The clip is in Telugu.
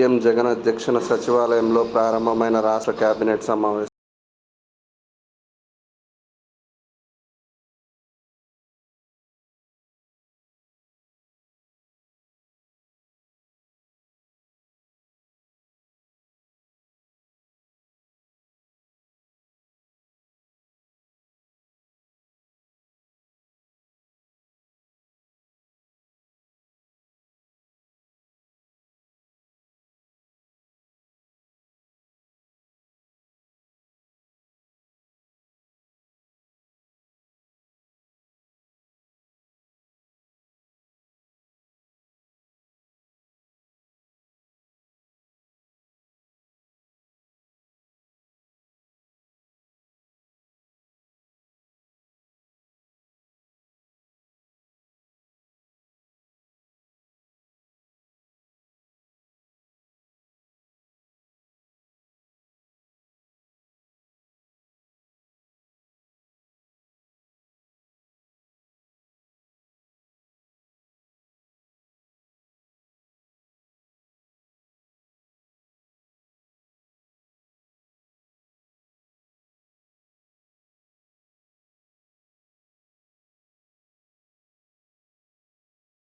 సీఎం జగన్ అధ్యక్షతన సచివాలయంలో ప్రారంభమైన రాష్ట్ర కేబినెట్ సమావేశం